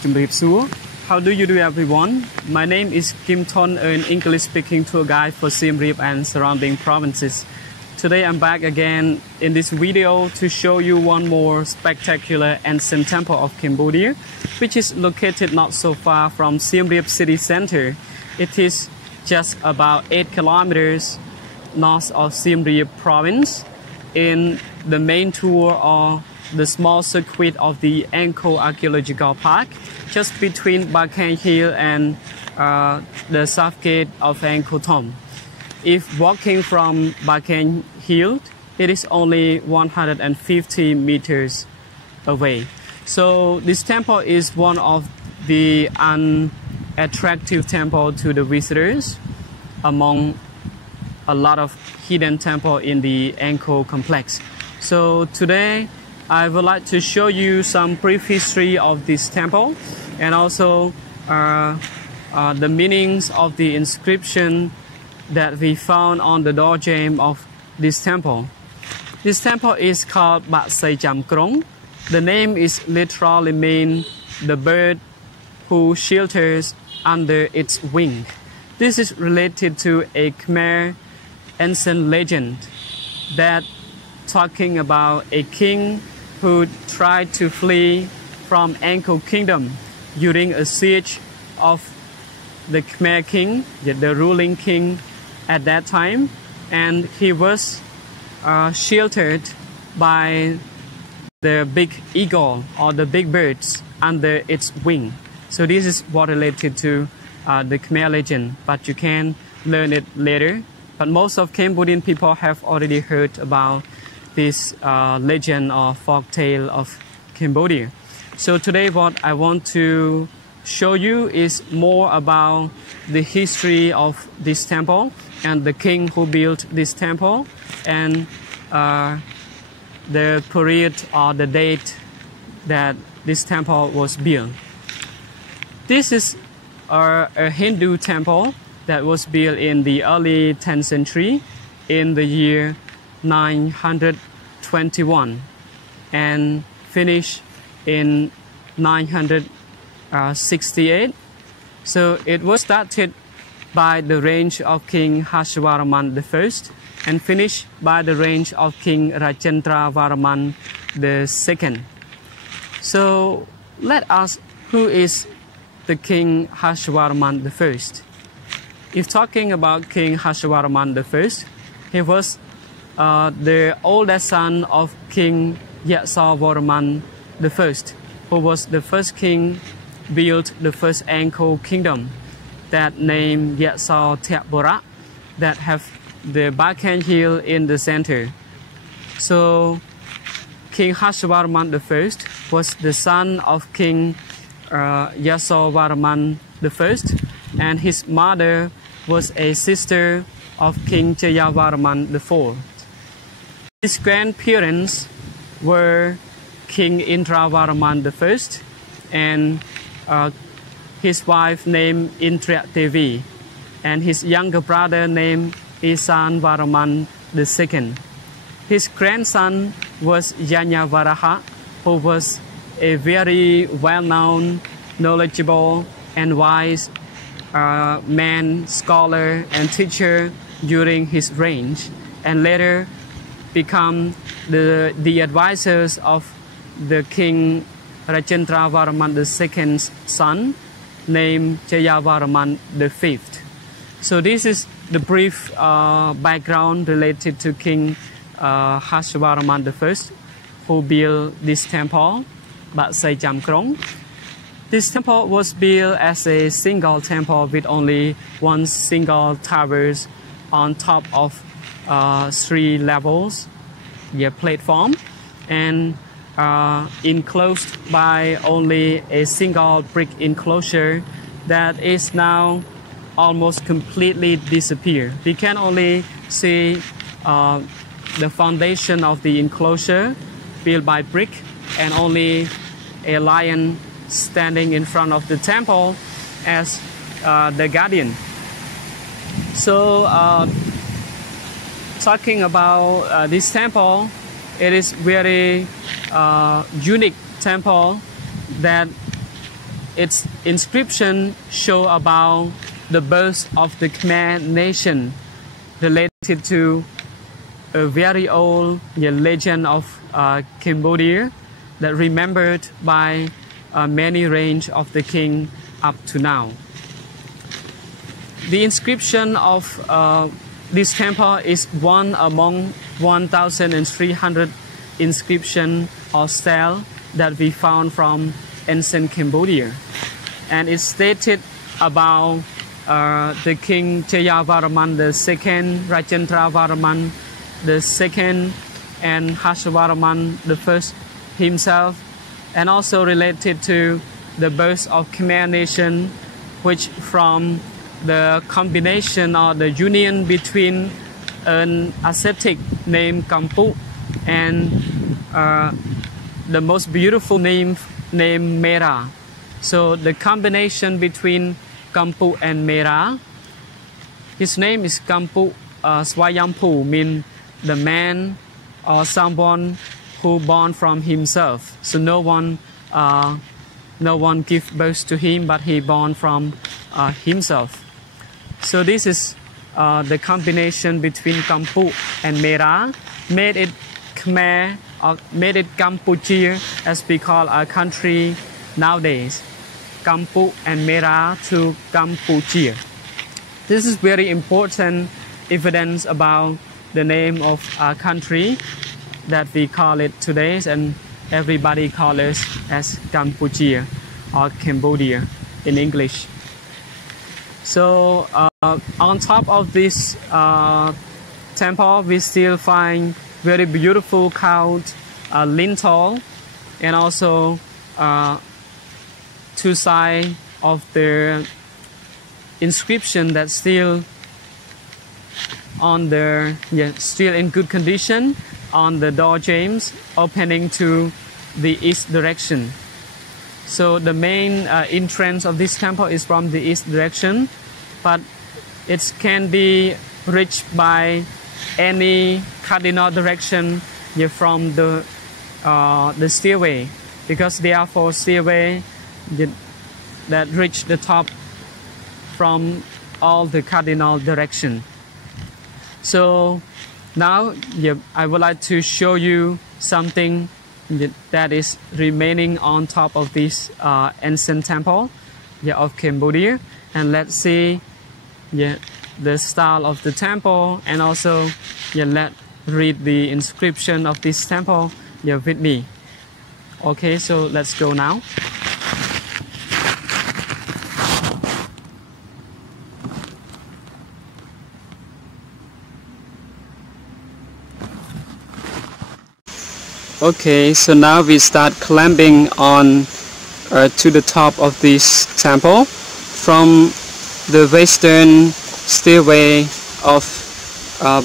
Siem Reap. How do you do, everyone? My name is Kim Thonn, an English-speaking tour guide for Siem Reap and surrounding provinces. Today I'm back again in this video to show you one more spectacular ancient temple of Cambodia, which is located not so far from Siem Reap city center. It is just about 8 kilometers north of Siem Reap province. In the main tour or the small circuit of the Angkor Archaeological Park, just between Baksei Hill and the south gate of Angkor Thom. If walking from Baksei Hill, it is only 150 meters away. So this temple is one of the unattractive temple to the visitors among a lot of hidden temple in the Angkor complex. So today I would like to show you some brief history of this temple and also the meanings of the inscription that we found on the door jamb of this temple. This temple is called Baksei Chamkrong. The name is literally mean the bird who shelters under its wing. This is related to a Khmer ancient legend that talking about a king who tried to flee from Angkor Kingdom during a siege of the Khmer king, the ruling king at that time, and he was sheltered by the big eagle or the big birds under its wing. So this is what related to the Khmer legend, but you can learn it later. But most of Cambodian people have already heard about this legend or folk tale of Cambodia. So today what I want to show you is more about the history of this temple and the king who built this temple and the period or the date that this temple was built. This is a Hindu temple that was built in the early 10th century in the year 921 and finished in 968. So it was started by the reign of King HarshavarmanI and finished by the reign of King RajendravarmanII. So let us, who is the King HarshavarmanI? If talking about King HarshavarmanI, he was the oldest son of King HarshavarmanI, who was the first king built the first Angkor kingdom that named HarshavarmanI that have the Baksei Hill in the center. So King HarshavarmanI was the son of King HarshavarmanI, and his mother was a sister of King Jayavarman IV. His grandparents were King Indravarman I and his wife named Indra Devi, and his younger brother named Isan Varaman II. His grandson was Yanyavaraha, who was a very well-known, knowledgeable and wise man, scholar and teacher during his reign, and later become the advisors of the King RajendravarmanII's son named Jayavarman V. So this is the brief background related to King HarshavarmanI, who built this temple, Baksei Chamkrong. This temple was built as a single temple with only one single tower on top of 3 levels, platform, and enclosed by only a single brick enclosure that is now almost completely disappeared. We can only see the foundation of the enclosure built by brick and only a lion standing in front of the temple as the guardian. So talking about this temple, it is very unique temple that its inscription show about the birth of the Khmer nation related to a very old legend of Cambodia that remembered by many range of the king up to now. The inscription of this temple is one among 1,300 inscription or stele that we found from ancient Cambodia, and it stated about the King Jayavarman II, Rajendravarman II, and Harshavarman I himself, and also related to the birth of Khmer nation, which from the combination or the union between an ascetic named Kampu and the most beautiful name named Mera. So the combination between Kampu and Mera, his name is Kampu Swayampu, mean the man or someone who born from himself. So no one give birth to him, but he born from himself. So this is the combination between Kampu and Mera, made it Khmer, or made it Cambodia, as we call our country nowadays. Kampu and Mera to Cambodia. This is very important evidence about the name of our country that we call it today, and everybody calls it as Cambodia or Cambodia in English. So on top of this temple, we still find very beautiful carved lintel, and also two sides of the inscription that's still on the still in good condition on the door jambs opening to the east direction. So the main entrance of this temple is from the east direction, but it can be reached by any cardinal direction from the stairway, because there are 4 stairways that reach the top from all the cardinal direction. So now I would like to show you something that is remaining on top of this ancient temple of Cambodia, and let's see the style of the temple, and also let's read the inscription of this temple with me. Okay, so let's go now. Okay, so now we start climbing on to the top of this temple from the western stairway of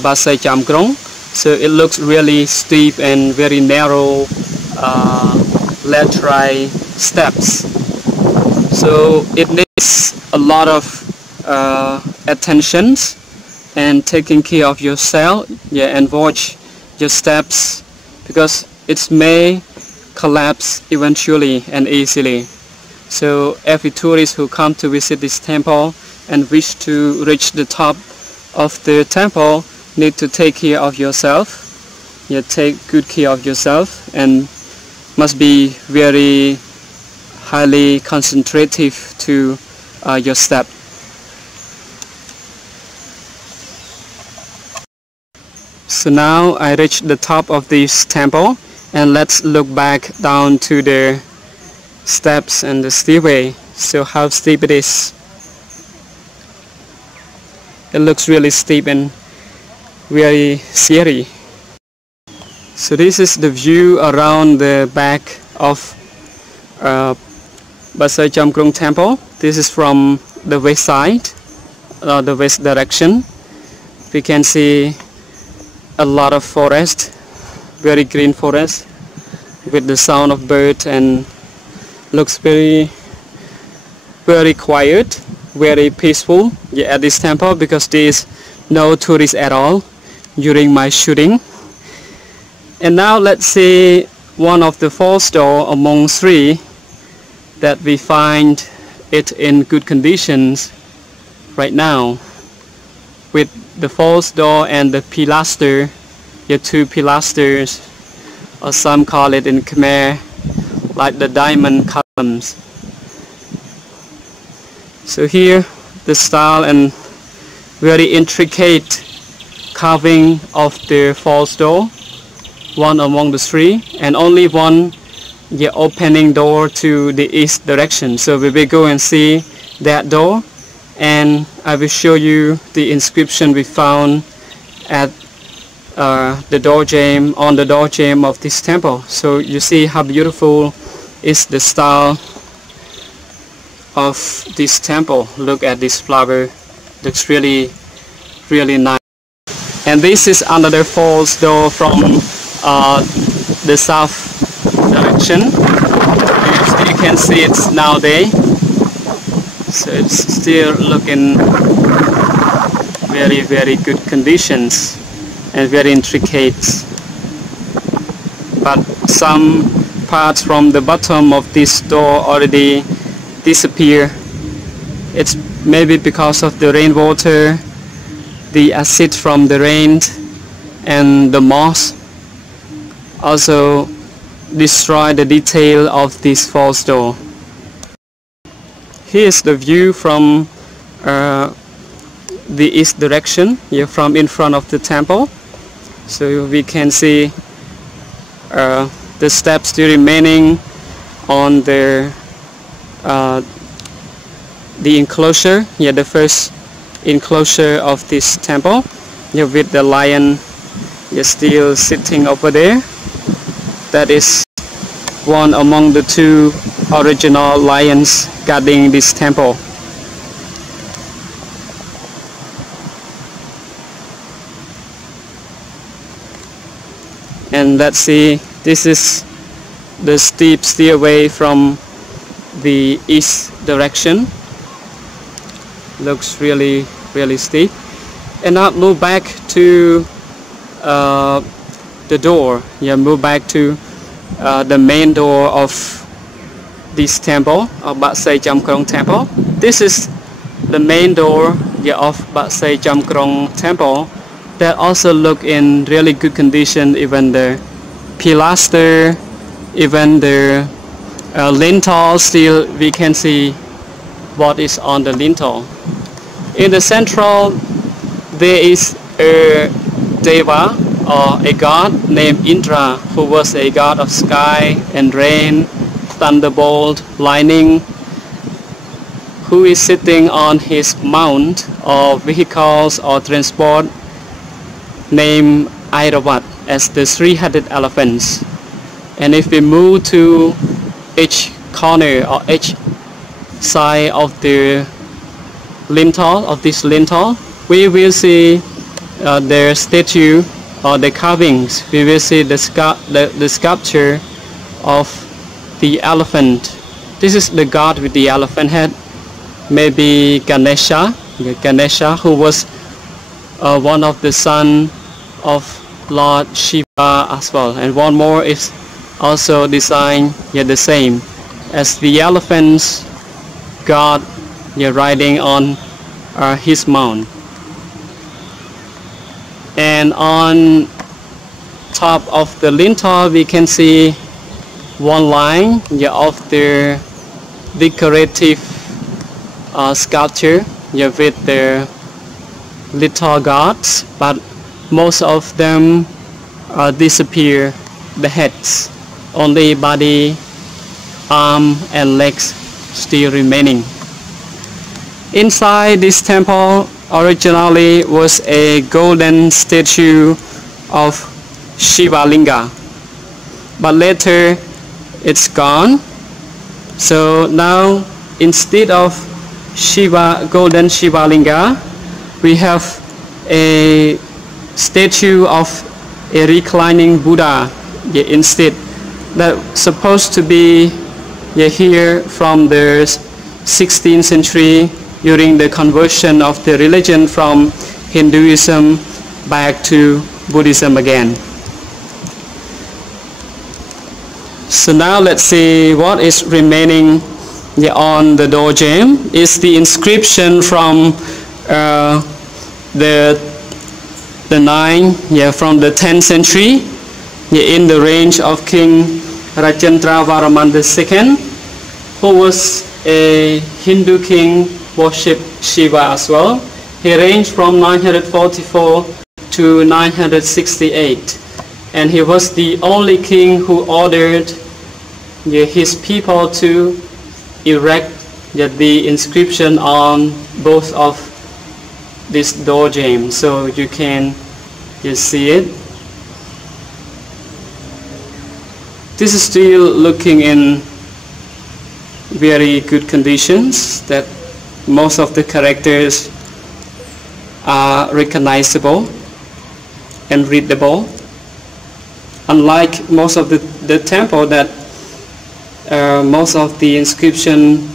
Baksei Chamkrong. So it looks really steep and very narrow lateral steps. So it needs a lot of attention and taking care of yourself, and watch your steps, because it may collapse eventually and easily. So every tourist who come to visit this temple and wish to reach the top of the temple need to take care of yourself. Take good care of yourself, and must be very highly concentrative to your step. So now I reached the top of this temple, and let's look back down to the steps and the stairway. So how steep it is. It looks really steep and very scary. So this is the view around the back of Baksei Chamkrong temple. This is from the west side, the west direction. We can see a lot of forest, very green forest with the sound of birds, and looks very quiet, very peaceful at this temple, because there is no tourists at all during my shooting. And now let's see one of the 4 doors among 3 that we find it in good conditions right now, with the false door and the pilaster, the two pilasters, or some call it in Khmer like the diamond columns. So here the style and very intricate carving of the false door, one among the three, and only one opening door to the east direction. So we will go and see that door, and I will show you the inscription we found at the door jamb, on the door jamb of this temple. So you see how beautiful is the style of this temple. Look at this flower, looks really nice. And this is another false door from the south direction. You can see it's nowadays, so it's still looking very good conditions and very intricate, but some parts from the bottom of this door already disappear. It's maybe because of the rainwater, the acid from the rain, and the moss also destroy the detail of this false door. Here is the view from the east direction, here from in front of the temple. So we can see the steps still remaining on the enclosure, here the first enclosure of this temple, here with the lion still sitting over there. That is one among the two original lions guarding this temple. And let's see, this is the steep stairway from the east direction. Looks really steep. And now move back to the door. Move back to the main door of this temple, of Baksei Chamkrong temple. This is the main door of Baksei Chamkrong temple, that also look in really good condition. Even the pilaster, even the lintel, still we can see what is on the lintel. In the central there is a deva, or a god named Indra, who was a god of sky and rain, thunderbolt, lightning, who is sitting on his mount or vehicles or transport named Airavat as the three-headed elephants. And if we move to each corner or each side of the lintel, of this lintel, we will see their statue or the carvings. We will see the sculpture of the elephant. This is the god with the elephant head, maybe Ganesha, who was one of the son of Lord Shiva as well. And one more is also designed the same as the elephant's god riding on his mount. And on top of the lintel we can see one line of the decorative sculpture with the little gods, but most of them disappear the heads, only body, arm and legs still remaining. Inside this temple originally was a golden statue of Shiva Linga, but later it's gone. So now instead of golden Shiva Linga, we have a statue of a reclining Buddha instead, that's supposed to be here from the 16th century, during the conversion of the religion from Hinduism back to Buddhism again. So now let's see what is remaining yeah, on the door jamb is the inscription from the 10th century, yeah, in the reign of King RajendravarmanII, who was a Hindu king, worshipped Shiva as well. He reigned from 944 to 968, and he was the only king who ordered his people to erect the inscription on both of this door jamb, so you can just see it. This is still looking in very good conditions, that most of the characters are recognizable and readable, unlike most of the temple that most of the inscription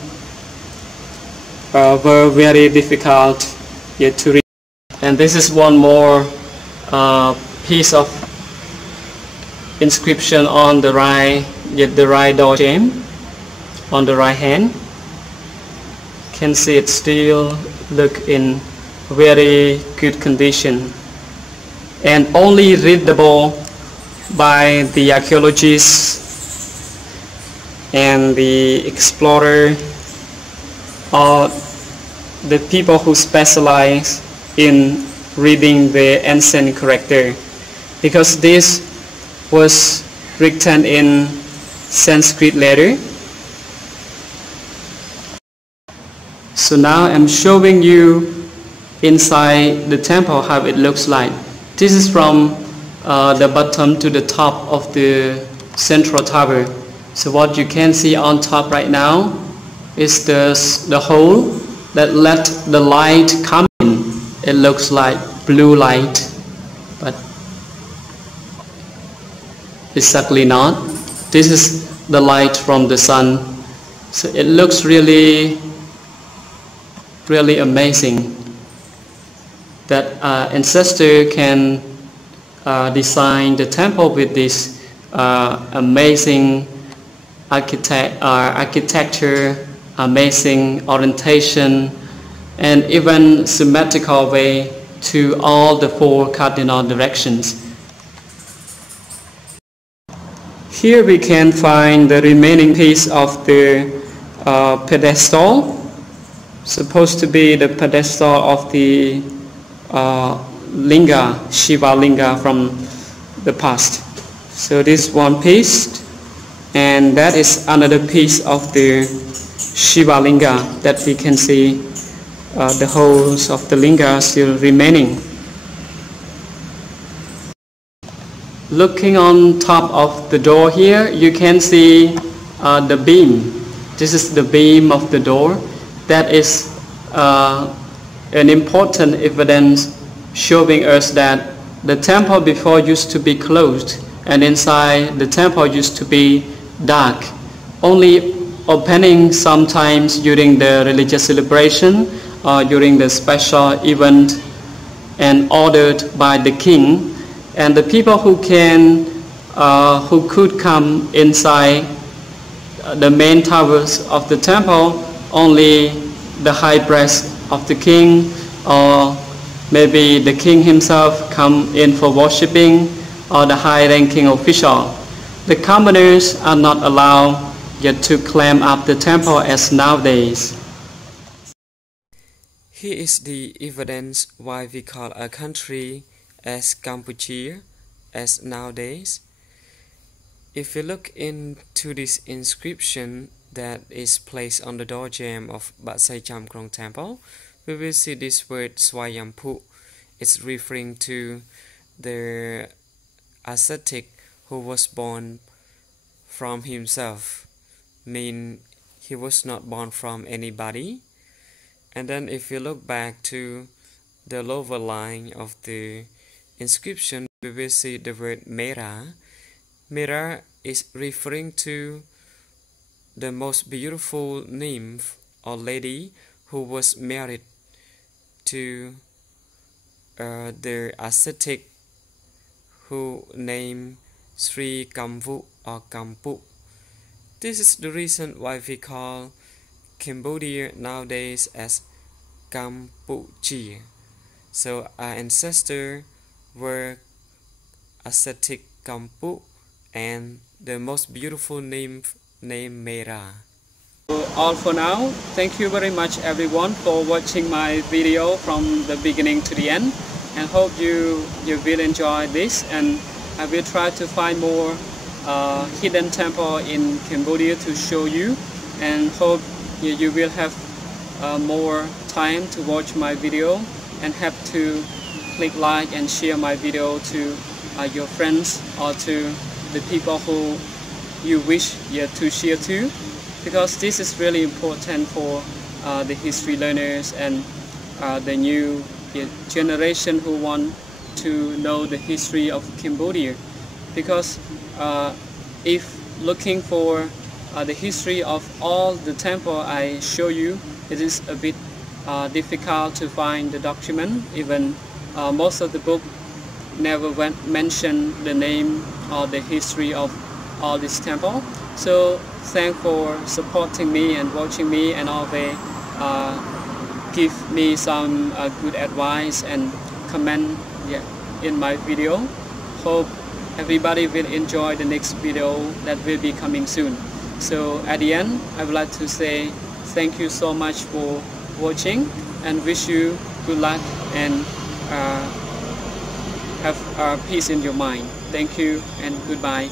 were very difficult yet to read. And this is one more piece of inscription on the right door jamb, on the right hand. Can see it still look in very good condition, and only readable by the archaeologists and the explorer, or the people who specialize in reading the ancient character, because this was written in Sanskrit letter. So now I'm showing you inside the temple how it looks like. This is from the bottom to the top of the central tower. So what you can see on top right now is the hole that let the light come in. It looks like blue light, but exactly not. This is the light from the sun. So it looks really amazing that ancestor can design the temple with this amazing architecture, amazing orientation, and even symmetrical way to all the four cardinal directions. Here we can find the remaining piece of the pedestal, supposed to be the pedestal of the Linga, Shiva Linga from the past. So this one piece, and that is another piece of the Shiva Linga that we can see the holes of the Linga still remaining. Looking on top of the door here, you can see the beam. This is the beam of the door. That is an important evidence showing us that the temple before used to be closed, and inside the temple used to be dark, only opening sometimes during the religious celebration or during the special event and ordered by the king. And the people who could come inside the main towers of the temple, only the high priest of the king, or maybe the king himself come in for worshipping, or the high-ranking official. The commoners are not allowed yet to climb up the temple as nowadays. Here is the evidence why we call a country as Cambodia as nowadays. If you look into this inscription that is placed on the door jamb of Baksei Chamkrong temple, we will see this word Swayambhu. It's referring to the ascetic who was born from himself, mean he was not born from anybody. And then if you look back to the lower line of the inscription, we will see the word Mera. Mera is referring to the most beautiful nymph or lady who was married to the ascetic who named Sri Kamvu or Kampu. This is the reason why we call Cambodia nowadays as Kampuchea. So our ancestors were ascetic Kampu and the most beautiful name Mera. So all for now. Thank you very much everyone for watching my video from the beginning to the end, and hope you will enjoy this, and I will try to find more hidden temple in Cambodia to show you, and hope you will have more time to watch my video, and have to click like and share my video to your friends or to the people who you wish to share to, because this is really important for the history learners and the new generation who want to know the history of Cambodia. Because if looking for the history of all the temple I show you, it is a bit difficult to find the document. Even most of the book never mention the name or the history of all this temple. So thanks for supporting me and watching me, and always give me some good advice and comment in my video. Hope everybody will enjoy the next video that will be coming soon. So at the end, I would like to say thank you so much for watching, and wish you good luck and have peace in your mind. Thank you and goodbye.